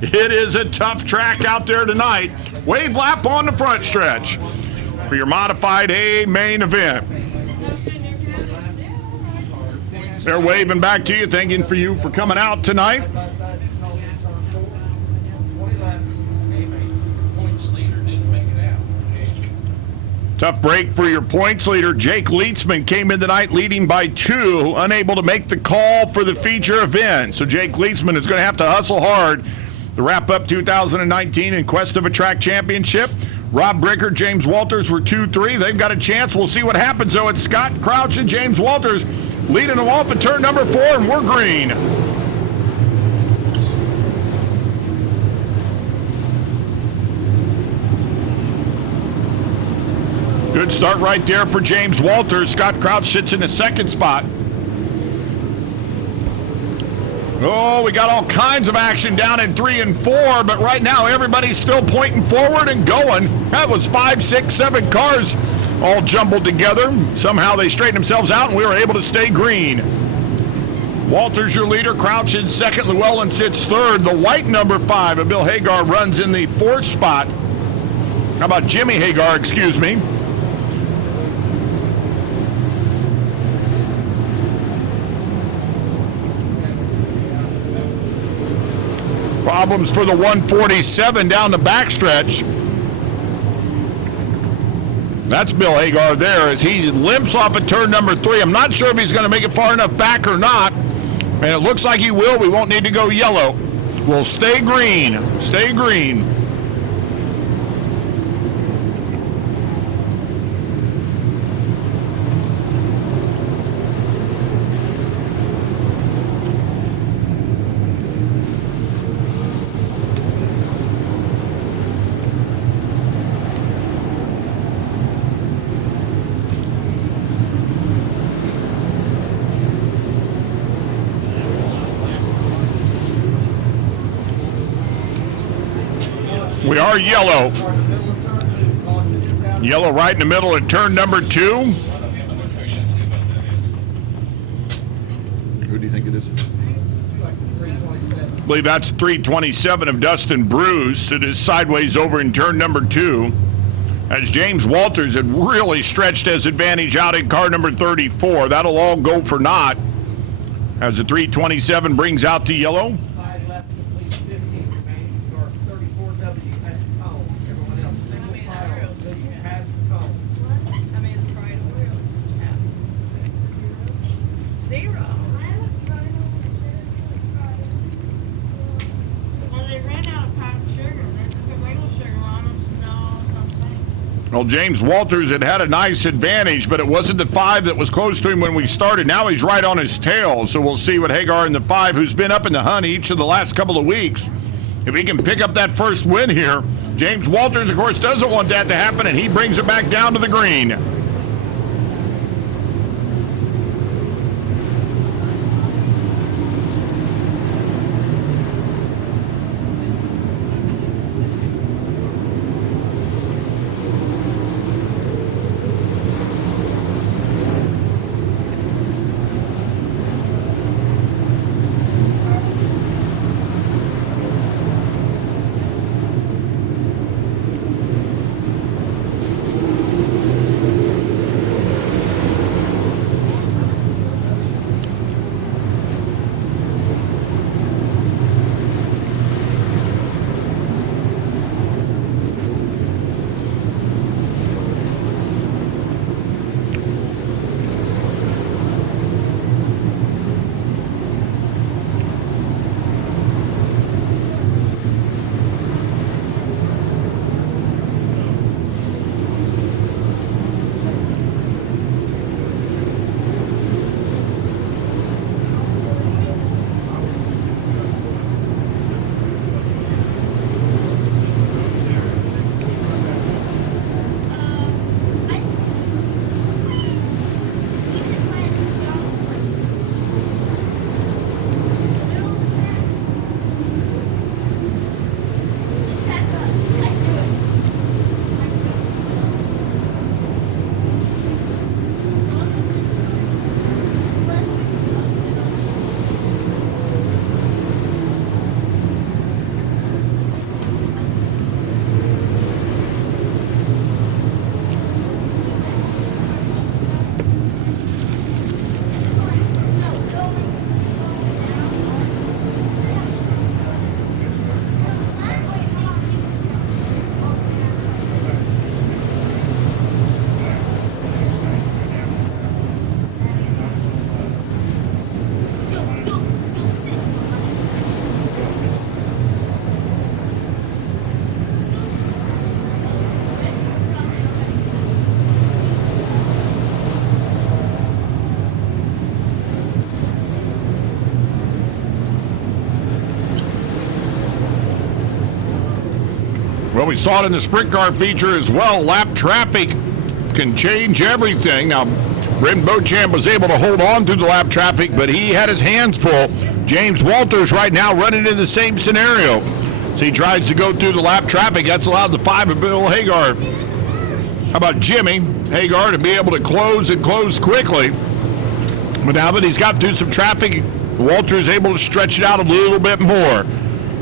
It is a tough track out there tonight. Wave lap on the front stretch for your modified A main event. They're waving back to you, thanking for you for coming out tonight. Tough break for your points leader. Jake Leitzman came in tonight leading by 2, unable to make the call for the feature event. So Jake Leitzman is going to have to hustle hard to wrap up 2019 in quest of a track championship. Rob Bricker, James Walters were 2-3. They've got a chance. We'll see what happens, though. It's Scott Crouch and James Walters leading them off at turn number 4, and we're green. Good start right there for James Walters. Scott Crouch sits in the second spot. Oh, we got all kinds of action down in 3 and 4, but right now everybody's still pointing forward and going. That was 5, 6, 7 cars all jumbled together. Somehow they straightened themselves out, and we were able to stay green. Walters, your leader. Crouch in second. Llewellyn sits third. The white number 5 of Bill Hagar runs in the 4th spot. How about Jimmy Hagar, excuse me. Problems for the 147 down the backstretch. That's Bill Hagar there as he limps off at turn number 3. I'm not sure if he's going to make it far enough back or not. And it looks like he will. We won't need to go yellow. We'll stay green. Stay green. We are yellow. Yellow right in the middle at turn number 2. Who do you think it is? I believe that's 327 of Dustin Bruce. It is sideways over in turn number 2. As James Walters had really stretched his advantage out in car number 34. That'll all go for naught as the 327 brings out to yellow. Well, James Walters had a nice advantage, but it wasn't the 5 that was close to him when we started. Now he's right on his tail, so we'll see what Hagar in the 5, who's been up in the hunt each of the last couple of weeks, if he can pick up that first win here. James Walters, of course, doesn't want that to happen, and he brings it back down to the green. Well, we saw it in the sprint car feature as well. Lap traffic can change everything. Now, Brendan Beauchamp was able to hold on through the lap traffic, but he had his hands full. James Walters right now running in the same scenario. So he tries to go through the lap traffic. That's allowed the 5 of Bill Hagar. How about Jimmy Hagar to be able to close and close quickly? But now that he's got through some traffic, Walters able to stretch it out a little bit more.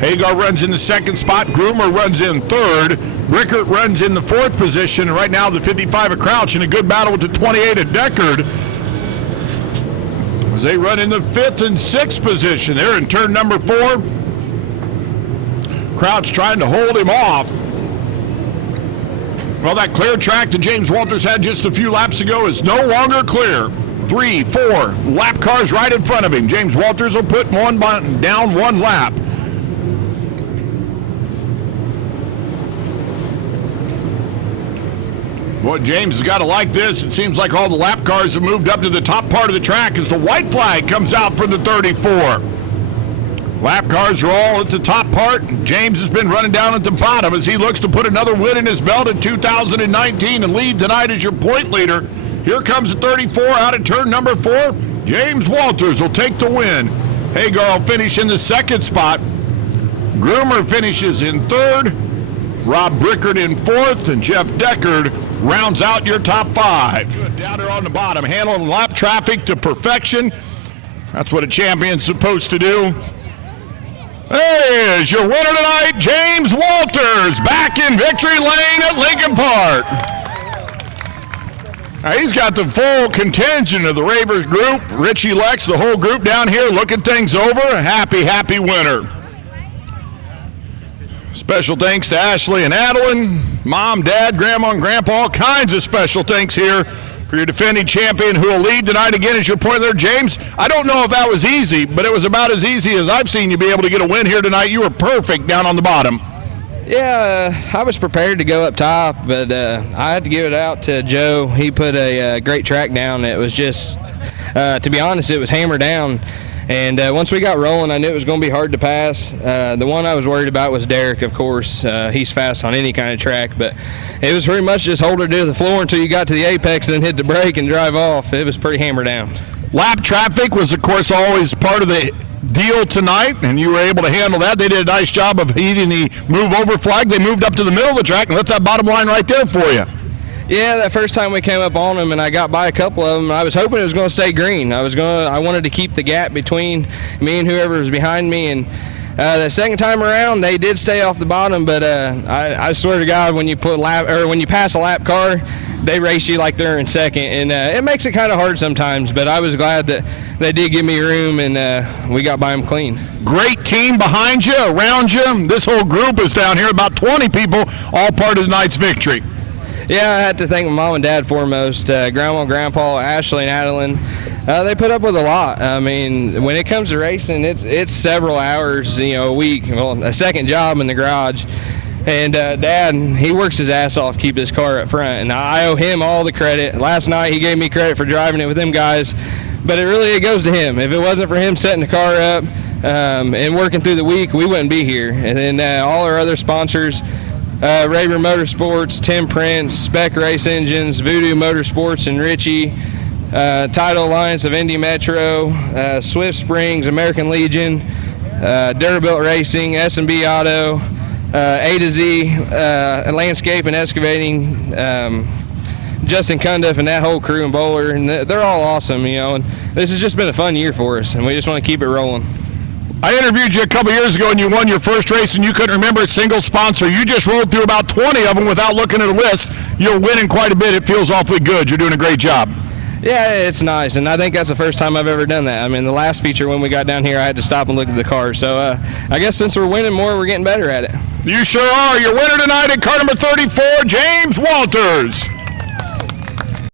Hagar runs in the second spot. Groomer runs in third. Rickert runs in the fourth position. And right now the 55 of Crouch in a good battle with the 28 of Deckard. As they run in the fifth and sixth position. They're in turn number 4. Crouch trying to hold him off. Well, that clear track that James Walters had just a few laps ago is no longer clear. 3, 4 lap cars right in front of him. James Walters will put one down 1 lap. Boy, James has got to like this. It seems like all the lap cars have moved up to the top part of the track as the white flag comes out for the 34. Lap cars are all at the top part. James has been running down at the bottom as he looks to put another win in his belt in 2019 and lead tonight as your point leader. Here comes the 34 out of turn number 4. James Walters will take the win. Hagar will finish in the second spot. Groomer finishes in third. Rob Rickert in fourth, and Jeff Deckard rounds out your top 5. Good down there on the bottom, handling lap traffic to perfection. That's what a champion's supposed to do. There's your winner tonight, James Walters, back in victory lane at Lincoln Park. Now he's got the full contingent of the Ravers group. Richie Lex, the whole group down here looking things over. A happy, happy winner. Special thanks to Ashley and Adeline, Mom, Dad, Grandma, and Grandpa. All kinds of special thanks here for your defending champion who will lead tonight again as your point leader. James, I don't know if that was easy, but it was about as easy as I've seen you be able to get a win here tonight. You were perfect down on the bottom. Yeah, I was prepared to go up top, but I had to give it out to Joe. He put a great track down. It was just, to be honest, it was hammered down. And once we got rolling, I knew it was going to be hard to pass. The one I was worried about was Derek, of course. He's fast on any kind of track, but it was pretty much just hold her to the floor until you got to the apex and then hit the brake and drive off. It was pretty hammered down. Lap traffic was, of course, always part of the deal tonight, and you were able to handle that. They did a nice job of heating the move over flag. They moved up to the middle of the track and left that bottom line right there for you. Yeah, that first time we came up on them and I got by a couple of them, I was hoping it was going to stay green. I wanted to keep the gap between me and whoever was behind me, and the second time around they did stay off the bottom, but I swear to God, when you pass a lap car, they race you like they're in second, and it makes it kind of hard sometimes, but I was glad that they did give me room, and we got by them clean. Great team behind you, around you. This whole group is down here, about 20 people, all part of tonight's victory. Yeah, I had to thank my mom and dad foremost, Grandma and Grandpa, Ashley and Adeline. They put up with a lot. I mean, when it comes to racing, it's several hours, a week, a second job in the garage. And Dad, he works his ass off to keep this car up front, and I owe him all the credit. Last night he gave me credit for driving it with them guys, but it goes to him. If it wasn't for him setting the car up and working through the week, we wouldn't be here. And then all our other sponsors, Raver Motorsports, Tim Prince, Spec Race Engines, Voodoo Motorsports and Richie, Title Alliance of Indy Metro, Swift Springs, American Legion, Durabuilt Racing, S&B Auto, A to Z, Landscape and Excavating, Justin Cundiff and that whole crew in Bowler, and they're all awesome, and this has just been a fun year for us, and we just want to keep it rolling. I interviewed you a couple years ago and you won your first race and you couldn't remember a single sponsor. You just rolled through about 20 of them without looking at a list. You're winning quite a bit. It feels awfully good. You're doing a great job. Yeah, it's nice, and I think that's the first time I've ever done that. I mean, the last feature when we got down here, I had to stop and look at the car. So I guess since we're winning more, we're getting better at it. You sure are. Your winner tonight at car number 34, James Walters.